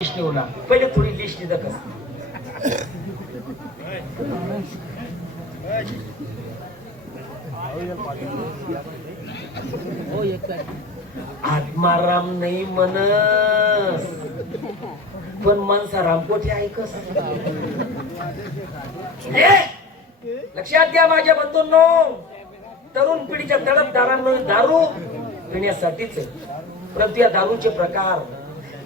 List ना पहिले थोडी लिस्ट देत आत्माराम नाही म्हणस पण मनसाराम कोठे ऐकस. लक्षात घ्या माझ्या बंधूंनो, तरुण पिढीच्या तडफदारांनो, दारू पिण्यासाठीच परंतु या दारूचे प्रकार.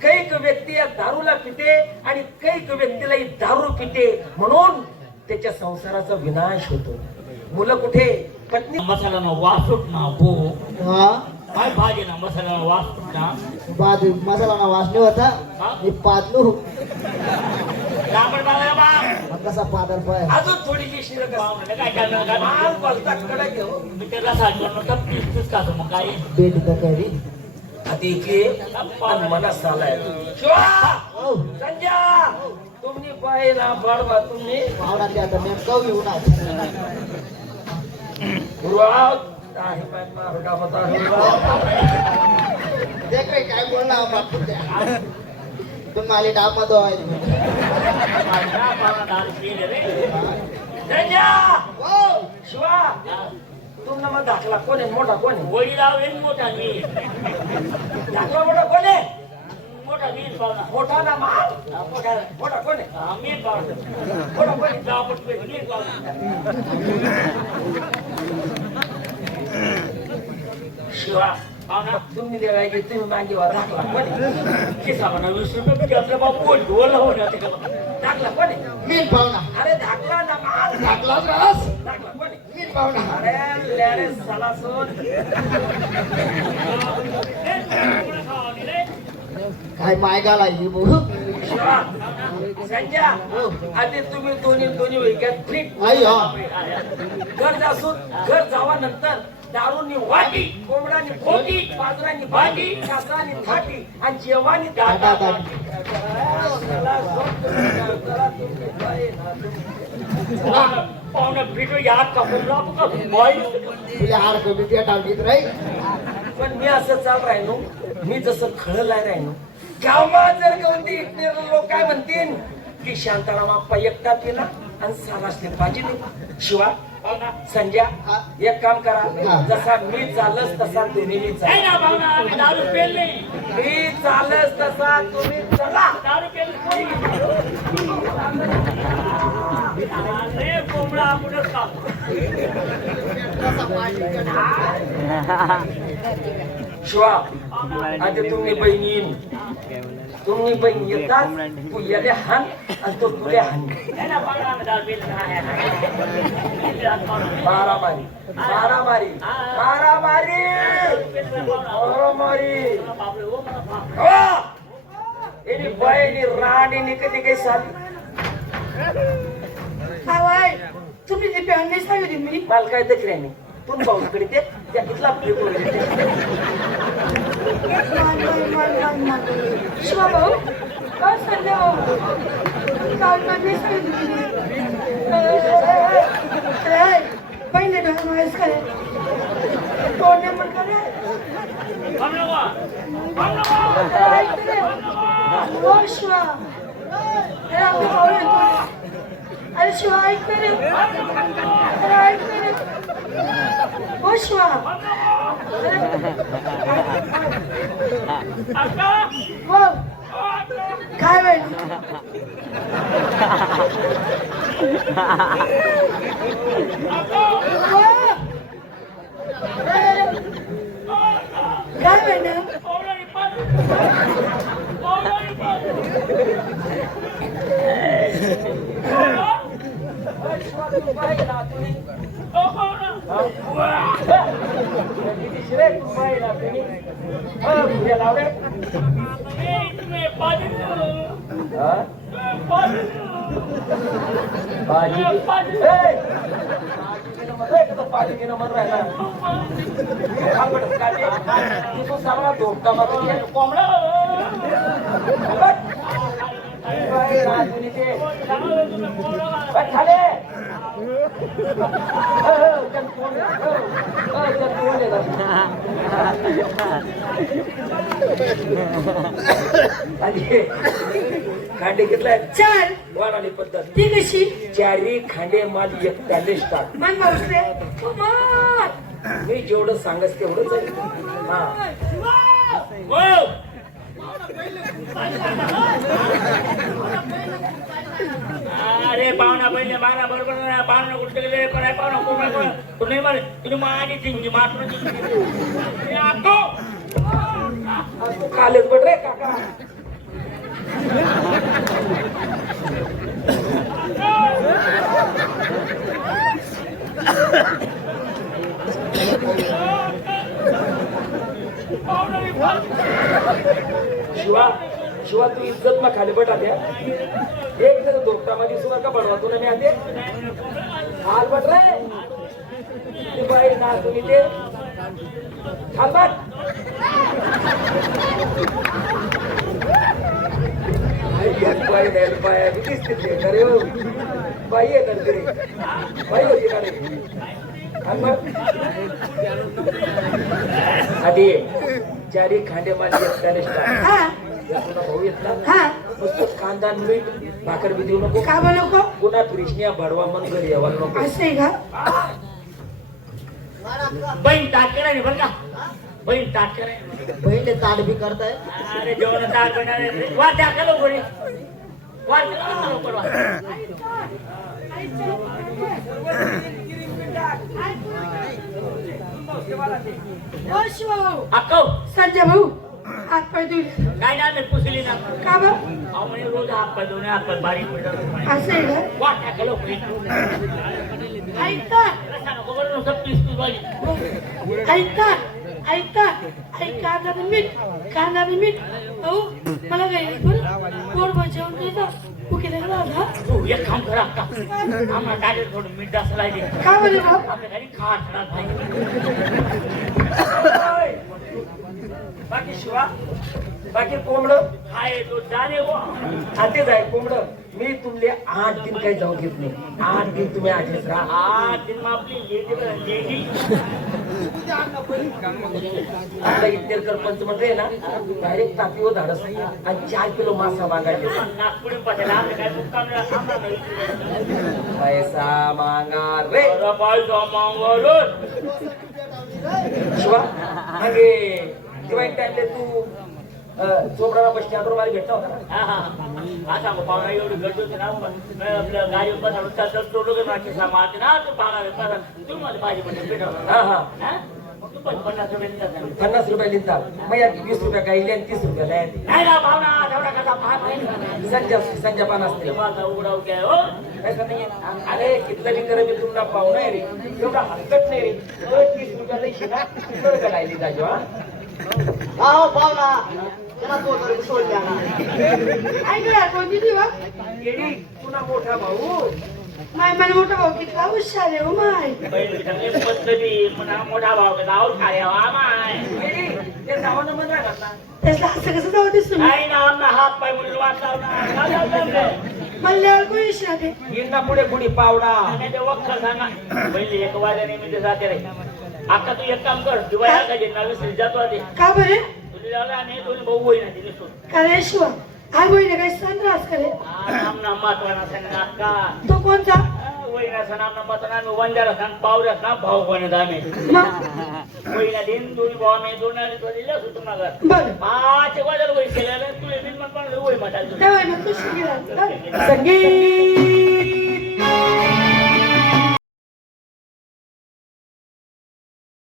कैक व्यक्ती या दारूला पिते आणि कैक व्यक्तीला ही दारू पिते म्हणून त्याच्या संसाराचा विनाश होतो. मुलं कुठे, पत्नी मसाला ना वास ना हो हा काय भाजी ना मसाला ना वास ना बाद मसाला ना वासने होता मी पादलू लांबड बाळा बा कसा पादर पाय अजून थोडी लिस्ट पाहुणे काय करणार काय माल बोलता कडा घेऊ मी त्याला सांगितलं तर पीस का मग काय बेट करी आता इथे पण मनास आलाय. शिवा संजय तुम्ही पाहिला बडवा तुम्ही पावडा त्या आता नेमकं येऊन गुरुवाव आहे पण मार्गा होता. देख रे काय बोलला बापू त्या तुम माली डाब मत होय संजय शिवा तुमना मग दाखला कोण आहे, मोठा कोण आहे? वडी लावेल मोठा मी दाखला मोठा कोण आहे? मोठा मी पाहुणा मोठा ना माल मोठा मोठा कोण आहे? मी पाहुणा मोठा कोण आहे? दापट पे मी पाहुणा शिवा पाहुणा तुम्ही देवाय की तुम्ही मागेवर दाखला कोण आहे? किसा म्हणा 20 रुपये की आपल्या बाप कोण ढोल हो ना ते दाखला कोण आहे? मी पावना अरे दाखला ना माल टाकला रस दाखला कोण आहे? मी पावना अरे लेरे साला सोन काय माय गाला ही बो शिवा संजय आधी तुम्ही दोन्ही वैक्यात फ्रीट आई हा घर जासून घर जावा नंतर दारूनी वाटी, कोंबडानी खोटी, बाजरानी भांडी, कासरानी थाटी आणि जेवानी दाटा दाटी. पाहुणा भेटो यार का बोलला का बाई तुझ्या हार कमी त्या टाकीत राही पण मी असं चाल राहिलो, मी जसं खळलाय राहिलो गावात जर गवंडी लोक काय म्हणतील की शांताराम आप्पा एकटा पिला आणि सारासले पाहिजे नाही. शिवा संजय एक काम करा, जसा मी चालस तसा तुम्ही नाही ना पाहुणा दारू पेल नाही मी चालस तसा तुम्ही चला. दारू पेल अरे कोंबडा आपणच खातो शिवा आता तुम्ही बहिणी येतात, तू याले हान आणि तो तुले हान. नाही ना पाहुणा दारू पेल मारामारी मारामारी मारामारी मारामारी एनी बाईनी राणीने कधी काही साली तुम्ही जी पॅन नाही सांगितली मी माल काय देखील नाही तू भाऊकडे ते त्या कितला शिवा भाऊ काय संजय भाऊ काल नाही सांगितली पहिले माहीत काय कोण नंबर करे हो शिवा अरे शिवा ऐक रे अरे ऐक रे हो शिवा हो काय वेळ काय वेळ ना पाणी घेणं मन राहिला तू सगळा धोपटा मारून कोंबडा खाले आणि खांडे घेतलाय 4 वाढाली पद्धत ती कशी चारी खांडे माल एक बॅलेन्स टाक मन मावसले कुमार मी जेवढं सांगस तेवढंच आहे हा हो. अरे पाहुणा पहिले मारा बरोबर नाही पाहुणा कुठे गेले पण पाहुणा तुम्ही मारे तुम्ही माझी चिंगी मारून तू कालेच बट रे काका शिवा शिवा तू इज्जत मग खाली बट आल्या एक जर दोपटामध्ये सुद्धा का बनवा तुला मी आते हाल बट रे ती बाई ना तुम्ही ते थांबत बाई नाही बाया दिसते ते अरे हो बाई आहे तर तरी बाई होती का रे आधी चारी खांडे माझे हा भाऊ येतला हा नुसतं कांदा मीठ भाकर बी देऊ नको का बनवको पुन्हा फ्रिशने भडवा मन घरी यावा नको असं आहे का बहीण ताट करा बरं का बहीण ताट करा पहिले ताट बी करताय अरे जेवण ताट बनवले वा त्या का लवकर वा लवकर वा ओ शिवा भाऊ अक्को संजय भाऊ हात पाय धुले काय ना मी पुसली ना का बा अहो म्हणजे रोज हात पाय दोन्ही हात पाय बारीक पडतात असं आहे का वा त्या का लवकर ऐकता नको बरं नुसतं पीस पीस पाहिजे ऐकता ऐकता ऐक कांदा आणि मीठ भाऊ मला काही गोड जेवण देता कुठे हा तू एक काम करा अक्का आम्हाला काय थोडं मीठ जास्त लागेल का बरे भाऊ आपल्या घरी खात नाही बाकी शिवा बाकी कोंबड हाय तो जाणे वो खातेच आहे कोंबड मी तुमले 8 दिन काही जाऊ घेत नाही 8 दिन तुम्ही आधीच राहा हा दिन मग आपली लेडी आपला इतेरकर पंच म्हणते ना डायरेक्ट तापीवर धाडस आणि 4 किलो मासा मागायचे नागपुरी पटेला आम्ही काय मुक्काम पैसा मागा रे पैसा मागवलं शिवा मागे दिवाळी टाइमले तू चोपडाला बस स्टँडवर मला भेटला होता ना हा हा आता पाहुणा एवढी गर्दी होती ना आपल्या गाडी बसवून चालतं तोडून माझी सामान ना तू पाहुणा तू मला भाजी म्हणजे भेटवलं हा मग तू 50 रुपये देतात. 50 रुपये लिहितात मग या 20 रुपये काही आणि 30 रुपये नाही ना पाहुणा तेवढा कसा पाहत नाही संजय पान असते माझा उघडाव काय हो ऐसा नाही अरे कितलं बी करे मी तुमचा पाहुणा आहे रे एवढा हलकत नाही रे 30 रुपये लई ना तर गलायली जाजो हा आहो पाहुणा त्यांना तो तरी सोडल्या ना ऐकला कोणती दिवा येडी पुन्हा मोठा भाऊ माय मला मोठा भाऊ किती हुशार आहे हो माय पहिले चांगले पद्धती म्हणा मोठा भाव का जाऊ काय माय येडी ते जावं मन राहतात ना त्याला असं कसं जाऊ दिसतो नाही ना आमना हात पाय म्हणून वाचला मल्ल्यावर कोणी इशारा आहे येईन पुढे कोणी पावडा वखर सांगा पहिले एक वाजाने मी ते जाते रे आता तू एक काम कर दिवाळी का जे नवीन जातो आधी का बरे तुझी जागा आणि दोन्ही भाऊ होईना तिने सोड का रे शिवा आई बहिणी काही संत्रास करे आमना महत्वाना सांगा का तो कोणता वहिना सण आमना महत्वाना आम्ही वंजारा सांग पावऱ्या सांग भाऊ पण आम्ही मग वहिना दिन दोन्ही भाऊ आम्ही दोन आणि तो दिल्या सुटून नगर बर 5 वाजता वही केलेलं तुला दिन पण वही म्हणाल तेव्हा मग तू शिकला संगीत